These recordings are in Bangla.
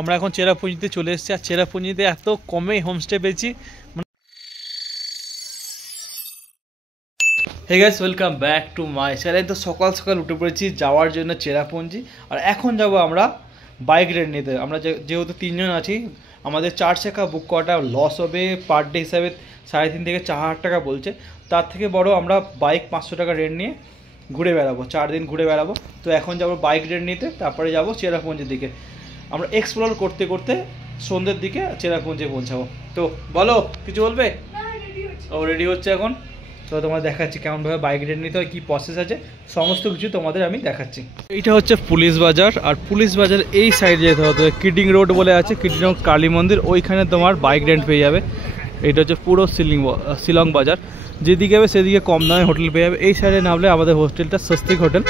আমরা এখন চেরাপুঞ্জিতে চলে এসেছি, আর চেরাপুঞ্জিতে এত কমে হোমস্টে পেয়েছি। Hey guys, welcome back to my channel. তো সকাল সকাল উঠে পড়েছি যাওয়ার জন্য চেরাপুঞ্জি, আর এখন যাব আমরা বাইক রেন্ট নিতে। আমরা যেহেতু 3 জন আছি, আমাদের 4 চাকা বুক করাটা লস হবে। পার ডে হিসাবে 3.5 থেকে 4,000 টাকা বলছে। তার থেকে বড় আমরা বাইক 500 টাকা রেন্ট নিয়ে ঘুরে বেড়াবো, 4 দিন ঘুরে বেড়াবো। তো এখন যাবো বাইক রেন্ট নিতে, তারপরে যাব চেরাপুঞ্জির দিকে। আমরা এক্সপ্লোর করতে করতে সন্ধ্যের দিকে চেরাপুঞ্জি পৌঁছাবো। তো বলো, কিছু বলবে? ও রেডি হচ্ছে এখন। তো তোমাদের দেখাচ্ছি কেমনভাবে বাইক রেন্ট নিতে হয়, কী প্রসেস আছে, সমস্ত কিছু তোমাদের আমি দেখাচ্ছি। এইটা হচ্ছে পুলিশ বাজার, আর পুলিশ বাজার এই সাইডে যেতে হতো। কিডিং রোড বলে আছে, কিডিং রোড কালী মন্দির, ওইখানে তোমার বাইক রেন্ট পেয়ে যাবে। এইটা হচ্ছে পুরো শিলং বাজার। যেদিকে যাবে সেদিকে কম দামে হোটেল পেয়ে যাবে। এই সাইডে নামলে আমাদের হোস্টেলটা স্বস্তিক হোটেল।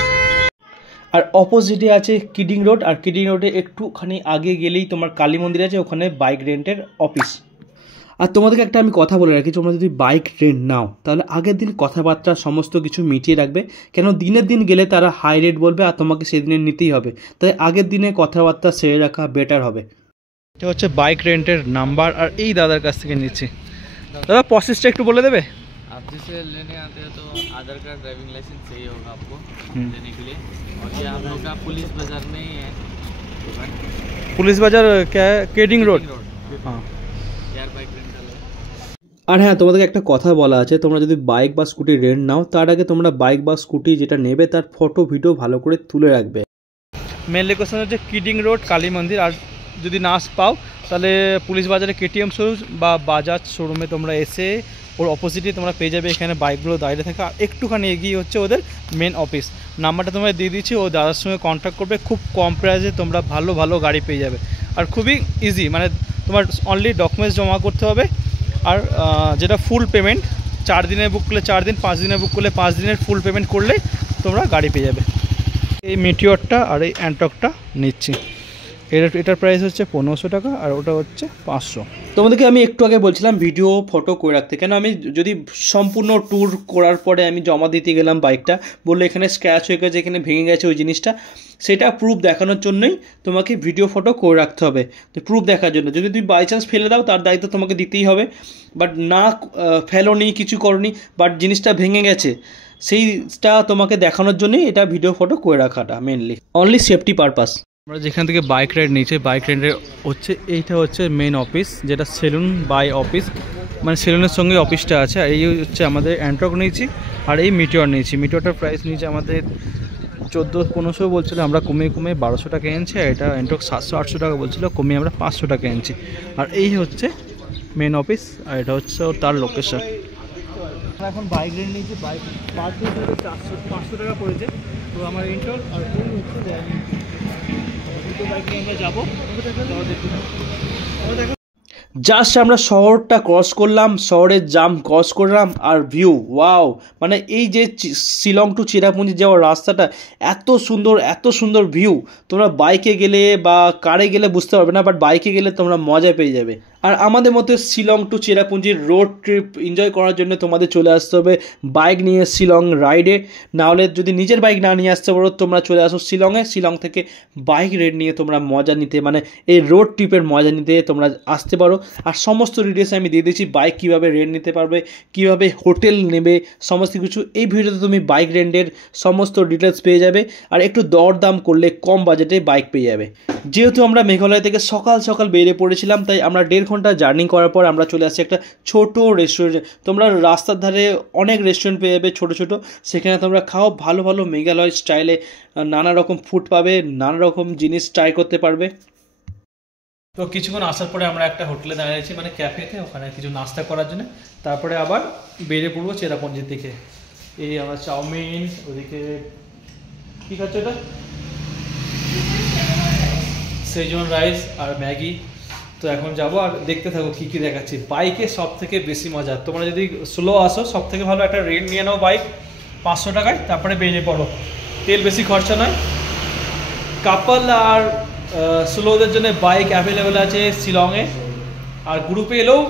আর অপোজিটে আছে কিডিং রোড, আর কিডিং রোডে একটুখানি আগে গেলেই তোমার কালী মন্দির আছে, ওখানে বাইক রেন্টের অফিস। আর তোমাদেরকে একটা আমি কথা বলে রাখি, তোমরা যদি বাইক রেন্ট নাও তাহলে আগের দিন কথাবার্তা সমস্ত কিছু মিটিয়ে রাখবে, কেন দিনের দিন গেলে তারা হাই রেট বলবে আর তোমাকে সেদিনে নিতেই হবে। তাই আগের দিনে কথাবার্তা সেরে রাখা বেটার হবে। এটা হচ্ছে বাইক রেন্টের নাম্বার, আর এই দাদার কাছ থেকে নিচ্ছি। দাদা প্রসেসটা একটু বলে দেবে? आप जिसे लेने आते हैं तो आधार कार्ड ड्राइविंग लाइसेंस चाहिए होगा आपको लेने के लिए। और ये हम लोग का पुलिस बाजार में ही है। पुलिस बाजार क्या है? केडिंग रोड। हाँ यार बाइक रेंटल है। আর হ্যাঁ, তোমাদেরকে একটা কথা বলা আছে, তোমরা যদি বাইক বা স্কুটি রেন্ট নাও তার আগে তোমরা বাইক বা স্কুটি যেটা নেবে তার ফটো ভিডিও ভালো করে তুলে রাখবে। মেন লোকেশন হচ্ছে কিডিং রোড কালী মন্দির। আর যদি না পাও তাহলে পুলিশ বাজারে কেটিএম শোরুম বা বাজাজ শোরুমে তোমরা এসে ওর অপোজিটে তোমরা পেয়ে যাবে এখানে বাইকগুলো দাঁড়িয়ে থাকে। আর একটুখানি এগিয়ে হচ্ছে ওদের মেন অফিস। নাম্বারটা তোমরা দিয়ে দিচ্ছি, ও দাদার সঙ্গে কন্ট্যাক্ট করবে। খুব কম প্রাইসে তোমরা ভালো ভালো গাড়ি পেয়ে যাবে, আর খুবই ইজি। মানে তোমার অনলি ডকুমেন্টস জমা করতে হবে, আর যেটা ফুল পেমেন্ট 4 দিনের বুক করলে 4 দিন, 5 দিনের বুক করলে 5 দিনের ফুল পেমেন্ট করলে তোমরা গাড়ি পেয়ে যাবে। এই মিটিওরটা আর এই অ্যান্টকটা নিচ্ছি। এটার প্রাইস হচ্ছে 1500 টাকা, আর ওটা হচ্ছে 500। তোমাদেরকে আমি একটু আগে বলছিলাম ভিডিও ফটো করে রাখতে, কেন আমি যদি সম্পূর্ণ ট্যুর করার পরে আমি জমা দিতে গেলাম বাইকটা, বললো এখানে স্ক্র্যাচ হয়ে গেছে, এখানে ভেঙে গেছে ওই জিনিসটা, সেটা প্রুফ দেখানোর জন্যই তোমাকে ভিডিও ফটো করে রাখতে হবে। তো প্রুফ দেখার জন্য, যদি তুমি বাই চান্স ফেলে দাও তার দায়িত্ব তোমাকে দিতেই হবে। বাট না ফেলোনি, কিছু করনি, বাট জিনিসটা ভেঙে গেছে, সেইটা তোমাকে দেখানোর জন্যই এটা ভিডিও ফটো করে রাখাটা মেনলি, অনলি সেফটি পারপাস। আমরা যেখান থেকে বাইক রাইড নিয়েছি, বাইক রাইডের হচ্ছে এইটা হচ্ছে মেন অফিস, যেটা সেলুন বাই অফিস, মানে সেলুনের সঙ্গে অফিসটা আছে। আর এই হচ্ছে আমাদের অ্যান্ট্রক নিয়েছি, আর এই মিটিওর নিয়েছি। মিটিওরটার প্রাইস নিয়েছে আমাদের 1400-1500 বলছিল, আমরা কমিয়ে 1200 টাকা এনেছি। আর এটা অ্যান্ট্রক 700-800 টাকা বলছিল, কমিয়ে আমরা 500 টাকা এনেছি। আর এই হচ্ছে মেন অফিস, আর এটা হচ্ছে তার লোকেশন। এখন বাইক রেন্ট নিয়েছি, বাইক পার ডে 400-500 টাকা পড়েছে। তো আমার অ্যান্ট্রক আর এই হচ্ছে বাইক নিয়ে আমরা যাবো। জাস্ট আমরা শহরটা ক্রস করলাম, শহরের জাম ক্রস করলাম, আর ভিউ ওয়াও! মানে এই যে শিলং টু চেরাপুঞ্জি যাওয়ার রাস্তাটা এত সুন্দর, এত সুন্দর ভিউ। তোমরা বাইকে গেলে বা কারে গেলে বুঝতে পারবে না, বাট বাইকে গেলে তোমরা মজা পেয়ে যাবে। আর আমাদের মতো শিলং টু চেরাপুঞ্জির রোড ট্রিপ এনজয় করার জন্য তোমাদের চলে আসতে হবে বাইক নিয়ে শিলং রাইডে। নাহলে যদি নিজের বাইক না নিয়ে আসতে পারো, তোমরা চলে আসো শিলংয়ে। শিলং থেকে বাইক রেড নিয়ে তোমরা মজা নিতে, মানে এই রোড ট্রিপের মজা নিতে তোমরা আসতে পারো। আর সমস্ত ডিটেলস আমি দিয়ে দিচ্ছি, বাইক কীভাবে রেন্ট নিতে পারবে, কীভাবে হোটেল নেবে, সমস্ত কিছু এই ভিডিওতে তুমি বাইক রেন্টের সমস্ত ডিটেলস পেয়ে যাবে। আর একটু দরদাম করলে কম বাজেটে বাইক পেয়ে যাবে। যেহেতু আমরা মেঘালয় থেকে সকাল সকাল বেরিয়ে পড়েছিলাম, তাই আমরা 1.5 ঘন্টা জার্নি করার পর আমরা চলে আসছি একটা ছোটো রেস্টুরেন্টে। তোমরা রাস্তার ধারে অনেক রেস্টুরেন্ট পেয়ে যাবে ছোটো ছোটো, সেখানে তোমরা খাও, ভালো ভালো মেঘালয় স্টাইলে নানা রকম ফুড পাবে, নানা রকম জিনিস ট্রাই করতে পারবে। তো কিছুক্ষণ আসার পরে আমরা একটা হোটেলে দাঁড়িয়েছি, মানে ক্যাফেতে, ওখানে কিছু নাস্তা করার জন্য। তারপরে আবার বেরিয়ে পড়বো চেরাপুঞ্জির দিকে। এই আমার চাউমিন, ওদিকে কী খাচ্ছে এটা, সেজওয়ান রাইস আর ম্যাগি। তো এখন যাবো, আর দেখতে থাকো কী কী দেখাচ্ছি। বাইকে সব থেকে বেশি মজা, তোমরা যদি স্লো আসো সব থেকে ভালো একটা রেন্ট নিয়ে নাও বাইক 500 টাকায়, তারপরে বেরিয়ে পড়ো। তেল বেশি খরচা নয়। কাপল আর স্লোদের জন্য বাইক অ্যাভেলেবেল আছে শিলংয়ে। আর গ্রুপে এলেও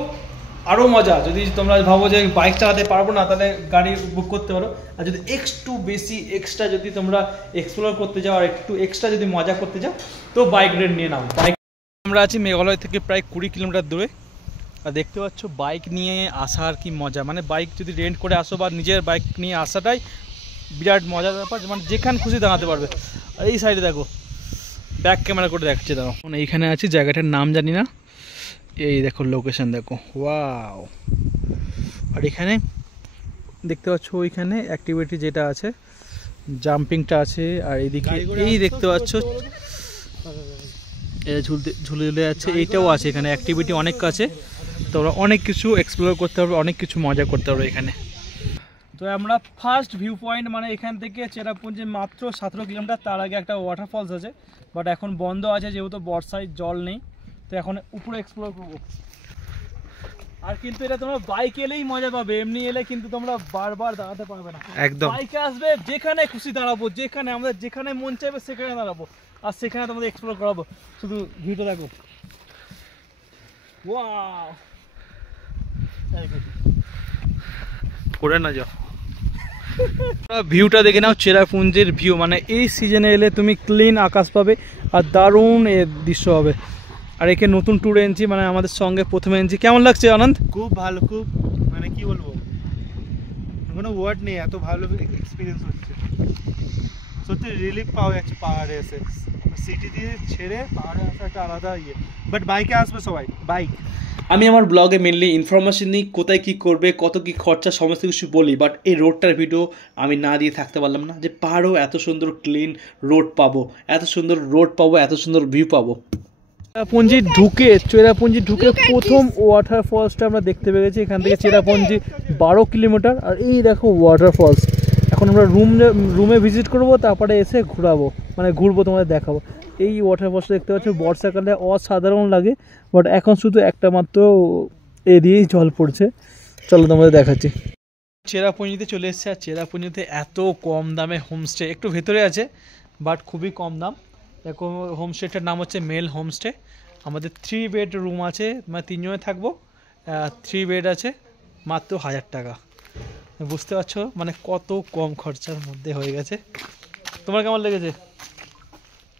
আরও মজা। যদি তোমরা ভাবো যে বাইক চালাতে পারবো না, তাহলে গাড়ি বুক করতে পারো। আর যদি একটু বেশি এক্সট্রা যদি তোমরা এক্সপ্লোর করতে যাও আর একটু এক্সট্রা যদি মজা করতে যাও, তো বাইক রেন্ট নিয়ে নাও। বাইক আমরা আছি মেঘালয় থেকে প্রায় 20 কিলোমিটার দূরে। আর দেখতে পাচ্ছ বাইক নিয়ে আসার কি মজা, মানে বাইক যদি রেন্ট করে আসো বা নিজের বাইক নিয়ে আসাটাই বিরাট মজার ব্যাপার, মানে যেখানে খুশি দাঁড়াতে পারবে। আর এই সাইডে দেখো ব্যাক ক্যামেরা করে দেখাচ্ছে, দেখো এইখানে আছি, জায়গাটার নাম জানি না, এই দেখো লোকেশন দেখো, ওয়াও। আর এখানে দেখতে পাচ্ছ ওইখানে অ্যাক্টিভিটি যেটা আছে জাম্পিংটা আছে, আর এইদিকে এই দেখতে পাচ্ছ ঝুলে ঝুলে আছে, এইটাও আছে এখানে অ্যাক্টিভিটি অনেক আছে। তোমরা অনেক কিছু এক্সপ্লোর করতে পারবে, অনেক কিছু মজা করতে পারবে এখানে। তো আমরা ফার্স্ট ভিউ পয়েন্ট মানে এখান থেকে চেরাপুঞ্জি মাত্র 17 কিলোমিটার, তার আগে একটা ওয়াটারফলস আছে, বাট এখন বন্ধ আছে যেহেতু বর্ষায় জল নেই, তো এখন উপরে এক্সপ্লোর করবো। আর কিন্তু এটা তোমরা বাইক এলেই মজা পাবে, এমনি এলে কিন্তু তোমরা বারবার দাঁড়াতে পারবে না। একদম বাইকে আসবে, যেখানে খুশি দাঁড়াবো, যেখানে আমাদের যেখানে মন চাইবে সেখানে দাঁড়াবো, আর সেখানে তোমাদের এক্সপ্লোর করাবো। শুধু ভিউটা দেখো, ওয়াও, করে না যাও। ভিউটা দেখে নাও, চেরাপুঞ্জির ভিউ, মানে এই সিজনে এলে তুমি ক্লিন আকাশ পাবে আর দারুণ এর দৃশ্য হবে। আর একে নতুন ট্যুর এনেছি, মানে আমাদের সঙ্গে প্রথমে এনেছি। কেমন লাগছে আনন্দ? খুব ভালো, খুব মানে কি বলবো, কোনো ওয়ার্ড নেই, এত ভালো এক্সপিরিয়েন্স হচ্ছে। সত্যি রিলিফ পাওয়া যাচ্ছে পাহাড়ে এসে, সিটি দিয়ে ছেড়ে পাহাড়ে আসা একটা আলাদা ইয়ে। বাট বাইকে আসবে সবাই, বাইক। আমি আমার ব্লগে মেনলি ইনফরমেশন নিই, কোথায় কী করবে, কত কী খরচা, সমস্ত কিছু বলি। বাট এই রোডটার ভিডিও আমি না দিয়ে থাকতে পারলাম না, যে পাহাড়েও এত সুন্দর ক্লিন রোড পাবো, এত সুন্দর রোড পাবো, এত সুন্দর ভিউ পাবো। চেরাপুঞ্জি ঢুকে প্রথম ওয়াটারফলসটা আমরা দেখতে পেয়েছি। এখান থেকে চেরাপুঞ্জি 12 কিলোমিটার, আর এই দেখো ওয়াটারফলস। এখন আমরা রুমে ভিজিট করব, তারপরে এসে ঘুরবো, তোমাদের দেখাবো। এই ওয়াটারফলসটা দেখতে পাচ্ছ, বর্ষাকালে অসাধারণ লাগে, বাট এখন শুধু একটা মাত্র এ দিয়েই জল পড়ছে। চলো তোমাদের দেখাচ্ছি। চেরাপুঞ্জিতে চলে এসেছে, আর চেরাপুঞ্জিতে এত কম দামে হোমস্টে, একটু ভেতরে আছে বাট খুবই কম দাম। দেখো হোমস্টেটার নাম হচ্ছে মেল হোমস্টে। আমাদের 3 বেড রুম আছে, মানে 3 জনে থাকবো, 3 বেড আছে, মাত্র 1000 টাকা। বুঝতে পারছো মানে কত কম খরচার মধ্যে হয়ে গেছে। তোমার কেমন লেগেছে?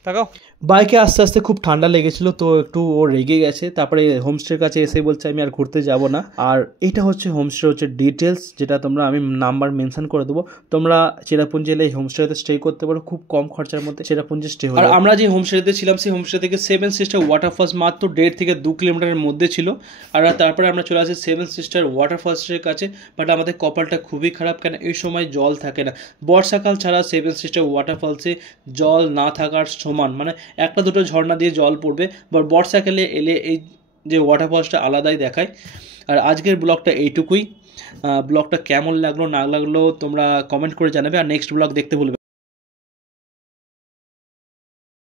তাকাও। বাইকে আস্তে আস্তে খুব ঠান্ডা লেগেছিলো, তো একটু ও রেগে গেছে। তারপরে হোমস্টের কাছে এসে বলছে আমি আর ঘুরতে যাব না। আর এটা হচ্ছে হোমস্টে হচ্ছে ডিটেলস, যেটা তোমরা আমি নাম্বার মেনশন করে দেবো। তোমরা চেরাপুঞ্জি এলে এই হোমস্টেতে স্টে করতে পারো, খুব কম খরচার মধ্যে চেরাপুঞ্জি স্টে হবে। আর আমরা যে হোমস্টেতে ছিলাম, সেই হোমস্টে থেকে 7 সিস্টার ওয়াটারফলস মাত্র 1.5 থেকে 2 কিলোমিটারের মধ্যে ছিল। আর তারপরে আমরা চলে আসি 7 সিস্টার ওয়াটারফলসের কাছে। বাট আমাদের কপালটা খুবই খারাপ, কেন এই সময় জল থাকে না। বর্ষাকাল ছাড়া 7 সিস্টার ওয়াটারফলসে জল না থাকার সমান, মানে একটা দুটো ঝর্ণা দিয়ে জল পড়বে, বাট বর্ষাকালে এলে এই যে ওয়াটারফলসটা আলাদাই দেখায়। আর আজকের ব্লগটা এইটুকুই। ব্লগটা কেমন লাগলো না লাগলো তোমরা কমেন্ট করে জানাবে, আর নেক্সট ব্লগ দেখতে ভুলবে।